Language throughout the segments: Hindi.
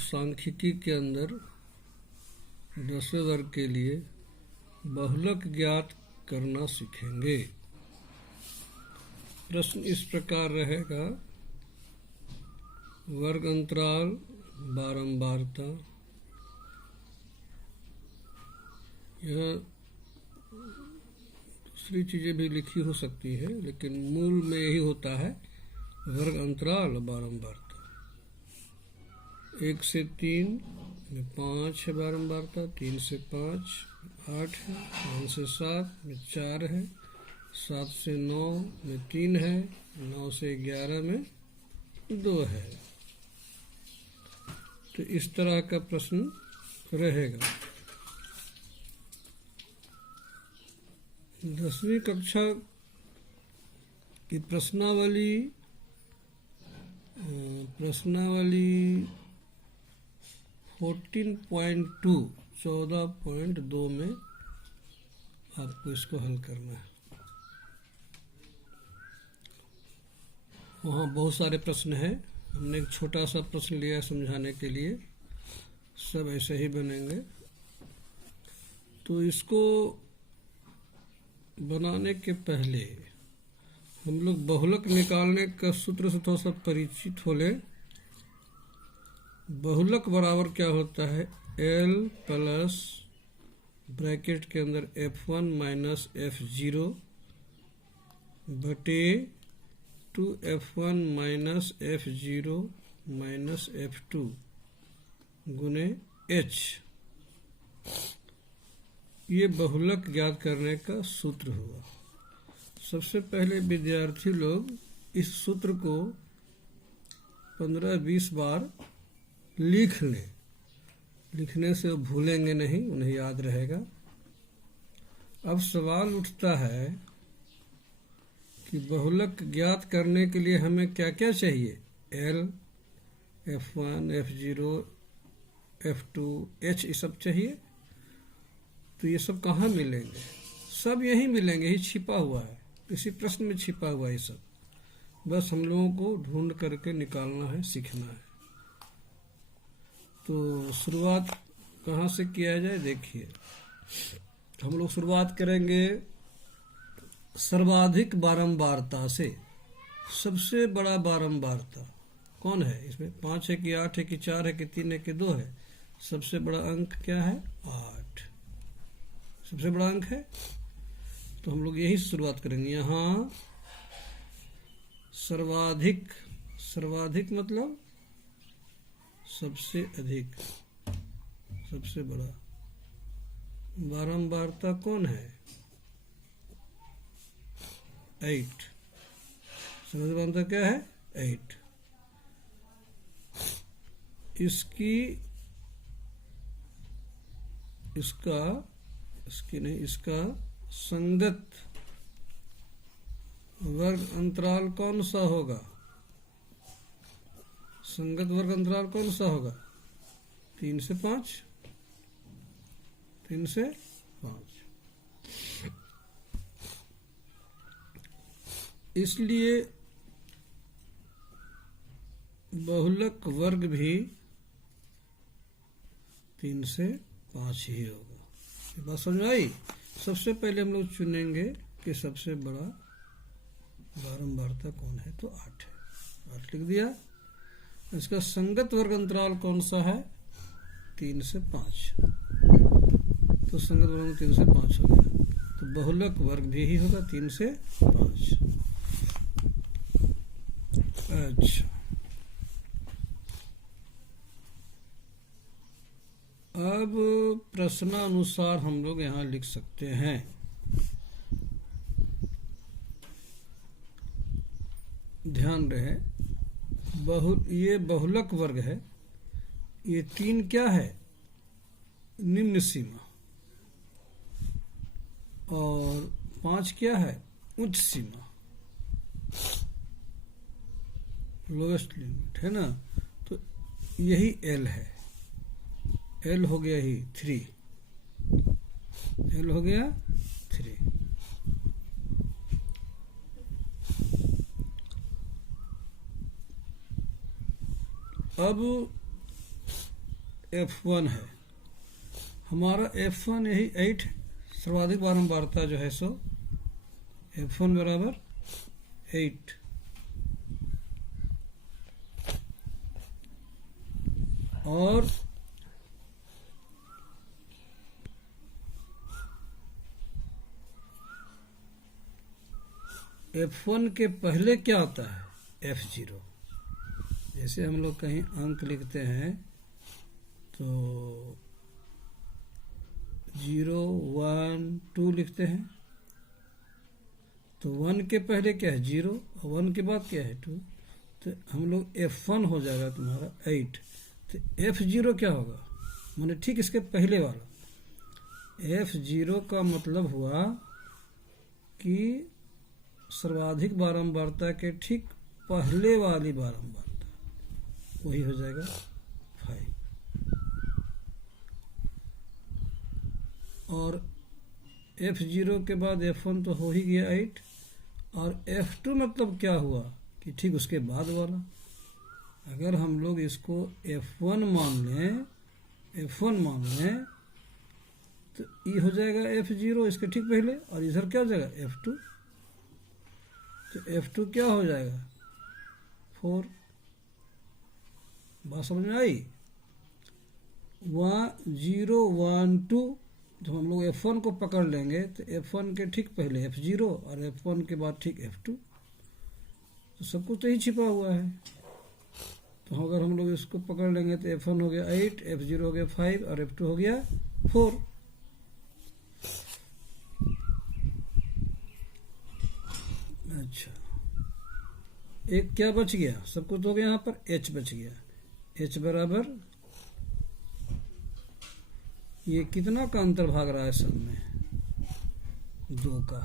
सांख्यिकी के अंदर 10वें वर्ग के लिए बहुलक ज्ञात करना सीखेंगे। प्रश्न इस प्रकार रहेगा, वर्ग अंतराल, बारंबारता। यह दूसरी चीज़ें भी लिखी हो सकती है, लेकिन मूल में यही होता है, वर्ग अंतराल, बारंबारता। 1 से 3 में 5 है बारंबारता, 3 से 5 8 है, 5 से 7 में 4 है, 7 से 9 में 3 है, 9 से 11 में 2 है। तो इस तरह का प्रश्न रहेगा। 10वीं कक्षा की प्रश्नावली 14.2 में आपको इसको हल करना है। वहाँ बहुत सारे प्रश्न हैं, हमने एक छोटा सा प्रश्न लिया समझाने के लिए, सब ऐसे ही बनेंगे। तो इसको बनाने के पहले हम लोग बहुलक निकालने का सूत्र से थोड़ा सा परिचित हो लें। बहुलक बराबर क्या होता है, L प्लस ब्रैकेट के अंदर F1 माइनस F0 बटे 2F1 minus F0 minus F2 गुने H। ये बहुलक ज्ञात करने का सूत्र हुआ। सबसे पहले विद्यार्थी लोग इस सूत्र को 15-20 बार लिख लें। लिखने से वो भूलेंगे नहीं, उन्हें याद रहेगा। अब सवाल उठता है कि बहुलक ज्ञात करने के लिए हमें क्या क्या चाहिए, L, F1, F0, F2, H, ये सब चाहिए। तो ये सब कहाँ मिलेंगे? सब यहीं मिलेंगे, ही छिपा हुआ है, इसी प्रश्न में छिपा हुआ है ये सब। बस हम लोगों को ढूंढ करके निकालना है, सीखना है। तो शुरुआत कहाँ से किया जाए, देखिए हम लोग शुरुआत करेंगे सर्वाधिक बारंबारता से। सबसे बड़ा बारंबारता कौन है इसमें? 5 है कि 8 है कि 4 है कि 3 है कि 2 है? सबसे बड़ा अंक क्या है? 8 सबसे बड़ा अंक है। तो हम लोग यही शुरुआत करेंगे। यहाँ सर्वाधिक, सर्वाधिक मतलब सबसे अधिक, सबसे बड़ा बारंबारता कौन है? 8। सर्वाधिक बारंबारता क्या है? 8। इसका संगत वर्ग अंतराल कौन सा होगा? संगत वर्ग अंतराल कौन सा होगा? 3 से 5। 3 से 5। इसलिए बहुलक वर्ग भी 3 से 5 ही होगा। ये बात समझ आई? सबसे पहले हम लोग चुनेंगे कि सबसे बड़ा बारंबारता कौन है, तो 8 है। 8 लिख दिया। इसका संगत वर्ग अंतराल कौन सा है? 3 से 5। तो संगत वर्ग 3 से 5 हो गया। तो बहुलक वर्ग भी ही होगा 3 से 5। अच्छा, अब प्रश्नानुसार हम लोग यहाँ लिख सकते हैं। ध्यान रहे, ये बहुलक वर्ग है। ये 3 क्या है? निम्न सीमा। और 5 क्या है? उच्च सीमा, लोएस्ट लिमिट है ना। तो यही L है। L हो गया ही 3। L हो गया 3। अब F1 है, हमारा F1 यही 8 सर्वाधिक बारंबारता जो है सो F1 बराबर 8। और F1 के पहले क्या आता है? F0। जैसे हम लोग कहीं अंक लिखते हैं तो 0 1 2 लिखते हैं, तो 1 के पहले क्या है? 0, और 1 के बाद क्या है? 2। तो हम लोग F1 हो जाएगा तुम्हारा 8। तो F0 क्या होगा? माने ठीक इसके पहले वाला। F0 का मतलब हुआ कि सर्वाधिक बारंबारता के ठीक पहले वाली बारंबारता, वही हो जाएगा 5। और F0 के बाद F1 तो हो ही गया 8, और F2 मतलब क्या हुआ कि ठीक उसके बाद वाला। अगर हम लोग इसको F1 मान लें तो ये हो जाएगा F0 इसके ठीक पहले, और इधर क्या हो जाएगा? F2। तो F2 क्या हो जाएगा? 4। बात समझ में आई? 0 1 2। जब हम लोग F1 को पकड़ लेंगे तो F1 के ठीक पहले F0, और F1 के बाद ठीक F2। तो सब कुछ तो ही छिपा हुआ है। तो अगर हम लोग इसको पकड़ लेंगे तो F1 हो गया 8, F0 हो गया 5, और F2 हो गया 4। अच्छा, एक क्या बच गया? सब कुछ हो गया, यहाँ पर H बच गया। H बराबर ये कितना का अंतर भाग रहा है सब में? 2 का।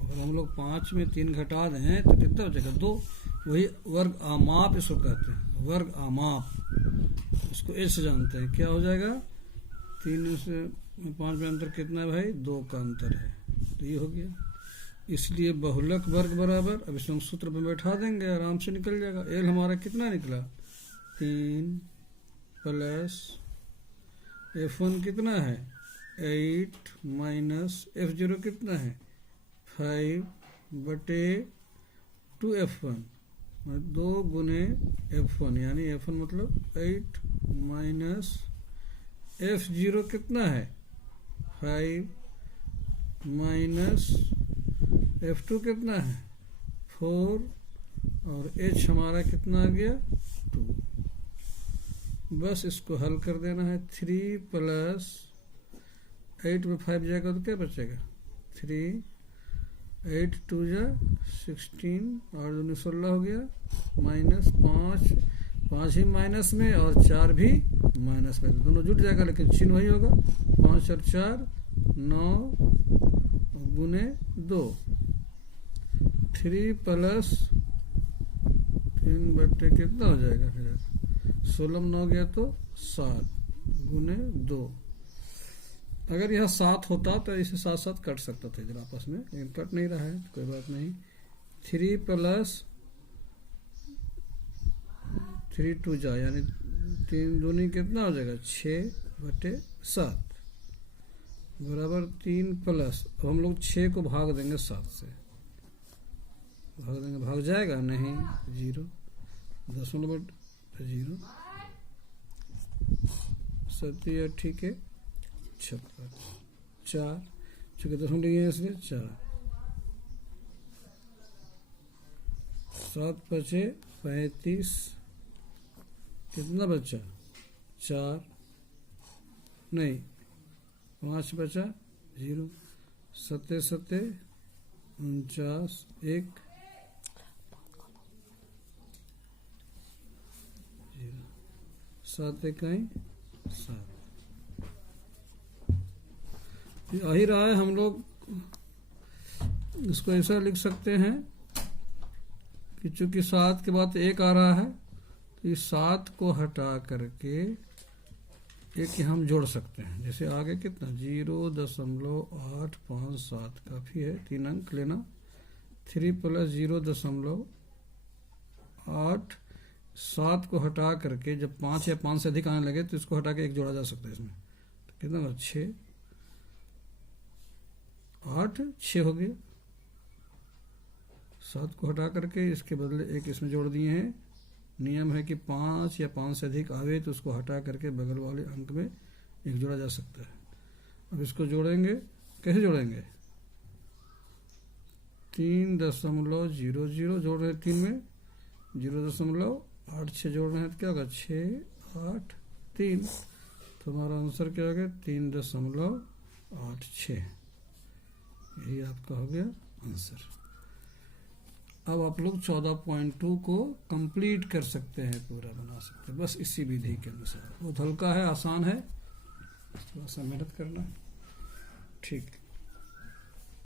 अगर हम लोग 5 में 3 घटा दें तो कितना बचेगा? 2। वही वर्ग आमाप इसको कहते हैं, वर्ग आमाप। इसको H से जानते हैं, क्या हो जाएगा? 3 से 5 में अंतर कितना है भाई? 2 का अंतर है। तो ये हो गया। इसलिए बहुलक वर्ग बराबर, अब इसको हम सूत्र में बैठा देंगे, आराम से निकल जाएगा। L हमारा कितना निकला? 3 प्लस F1 कितना है? 8 माइनस F0 कितना है? 5 बटे 2F1, 2 गुने F1, यानी F1 मतलब 8 माइनस F0 कितना है? 5 माइनस F2 कितना है? 4, और H हमारा कितना आ गया? 2। बस इसको हल कर देना है। 3 प्लस 8 में 5 जाएगा तो क्या बचेगा? 3, 8 2 जा 16, और 2 16 हो गया, माइनस 5 ही माइनस में और 4 भी माइनस में, दोनों जुट जाएगा लेकिन चिन्ह वही होगा। 5 और 4 9 गुने 2, 3 प्लस 3 बटे कितना हो जाएगा? 16 में 9 गया तो 7 गुने 2। अगर यह 7 होता तो इसे साथ साथ कट सकता था इधर आपस में, लेकिन कट नहीं रहा है, कोई बात नहीं। 3 प्लस 3 2 जा, यानी 3 दूनी कितना हो जाएगा? 6 बटे 7 बराबर 3 प्लस, अब हम लोग 6 को भाग देंगे 7 से, भाग देंगे, भाग जाएगा नहीं, 0 0.0 7 ठीक है 76 4, चूंकि 10 लिए इसलिए 4, 7 बचे 35, कितना बचा? 4 नहीं 5 बचा 0, 7 7 49 1 7 1 7। आ ही रहा है। हम लोग इसको ऐसा लिख सकते हैं कि चूंकि 7 के बाद 1 आ रहा है तो इस 7 को हटा करके एक हम जोड़ सकते हैं। जैसे आगे कितना 0.857 काफ़ी है, 3 अंक लेना। 3 प्लस 0.8 7 को हटा करके जब 5 या 5 से अधिक आने लगे तो इसको हटा के 1 जोड़ा जा सकता है इसमें। तो कितना होगा 6, 8, 6 हो गया। 7 को हटा करके इसके बदले 1 इसमें जोड़ दिए हैं। नियम है कि 5 या 5 से अधिक आवे तो उसको हटा करके बगल वाले अंक में 1 जोड़ा जा सकता है। अब इसको जोड़ेंगे, कैसे जोड़ेंगे? 3.00 जोड़ रहे हैं 3 में, 0.86 जोड़ रहे हैं तो क्या होगा 6, 8, 3। तो हमारा आंसर क्या हो गया 3.86। यही आपका हो गया आंसर। अब आप लोग 14.2 को कंप्लीट कर सकते हैं, पूरा बना सकते हैं बस इसी विधि के अनुसार। बहुत हल्का है, आसान है, थोड़ा सा मेहनत करना। ठीक।